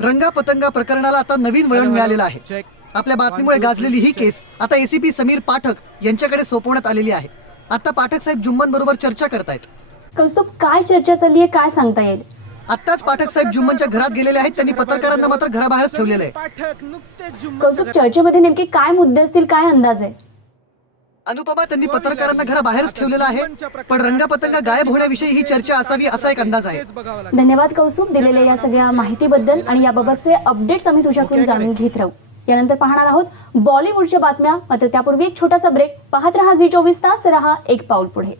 रंगा पतंगा प्रकरणाला आता नवीन वळण मिळालेलं आहे. आपल्या बातमीमुळे गाजलेली ही केस आता एसीपी समीर पाठक यांच्याकडे सोपवण्यात आलेली आहे. आता पाठक साहेब जुम्मन बरोबर चर्चा करतायत. कौस्तुभ, काय चर्चा चालली आहे, काय सांगता येईल? आत्ताच पाठक साहेब जुम्मनच्या घरात गेलेले आहेत. त्यांनी पत्रकारांना मात्र घराबाहेरच ठेवलेलं आहे. कौस्तुभ, चर्चेमध्ये नेमके काय मुद्दे असतील, काय अंदाज आहे? अनुपमा, त्यांनी पत्रकारांना घराबाहेरच ठेवलेलं आहे. पण रंगा पतंगा गायब होण्याविषयी ही चर्चा असावी असा एक अंदाज आहे. धन्यवाद कौस्तुभ, दिलेल्या या सगळ्या माहितीबद्दल. आणि याबाबतचे अपडेट्स आम्ही तुझ्याकडून जाणून घेत राहू. यानंतर पाहणार आहोत बॉलिवूडच्या बातम्या. मात्र त्यापूर्वी एक छोटासा ब्रेक. पाहत रहा झी 24 तास, रहा एक पाऊल पुढे.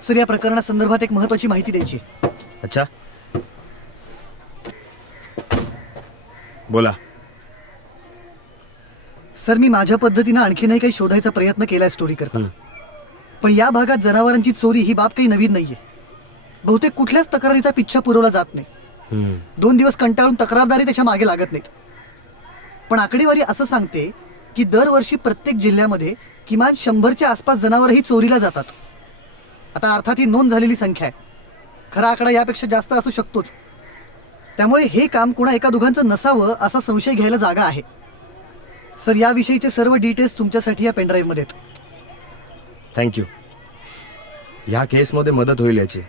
सर, या प्रकरणासंदर्भात एक महत्वाची माहिती द्यायची. अच्छा, बोला. सर, मी माझ्या पद्धतीनं आणखीनही काही शोधायचा प्रयत्न केलाय स्टोरी करताना. पण या भागात जनावरांची चोरी ही बाब काही नवीन नाहीये. बहुतेक कुठल्याच तक्रारीचा पिच्छा पुरवला जात नाही. 2 दिवस कंटाळून तक्रारदारी त्याच्या मागे लागत नाहीत. पण आकडेवारी असं सांगते की दरवर्षी प्रत्येक जिल्ह्यामध्ये किमान 100च्या आसपास जनावरही चोरीला जातात. आता अर्थात ही नोंद झालेली संख्या आहे. खरा आकडा यापेक्षा जास्त असू शकतोच. त्यामुळे हे काम कोणा एका दोघांचं नसावं असा संशय घ्यायला जागा आहे. सर, याविषयीचे सर्व डिटेल्स तुमच्यासाठी या पेनड्राईव्ह मध्ये आहेत. थँक्यू. ह्या केसमध्ये मदत होईल याची.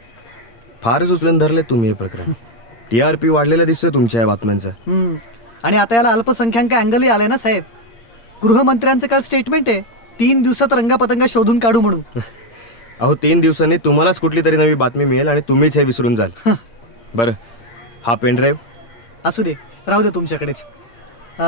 फारच उचलून धरले तुम्ही हे प्रकरण. TRP वाढलेलं दिसतोय तुमच्या या बातम्यांचं. आणि आता याला अल्पसंख्याक अँगलही आलंय ना साहेब. गृहमंत्र्यांचं काल स्टेटमेंट आहे, 3 दिवसात रंगापतंगा शोधून काढू म्हणून. अहो, 3 दिवसांनी तुम्हालाच कुठली तरी नवी बातमी मिळेल आणि तुम्हीच हे विसरून जाल. बरं, हा पेनड्राईव्ह असू दे, राहू दे तुमच्याकडेच.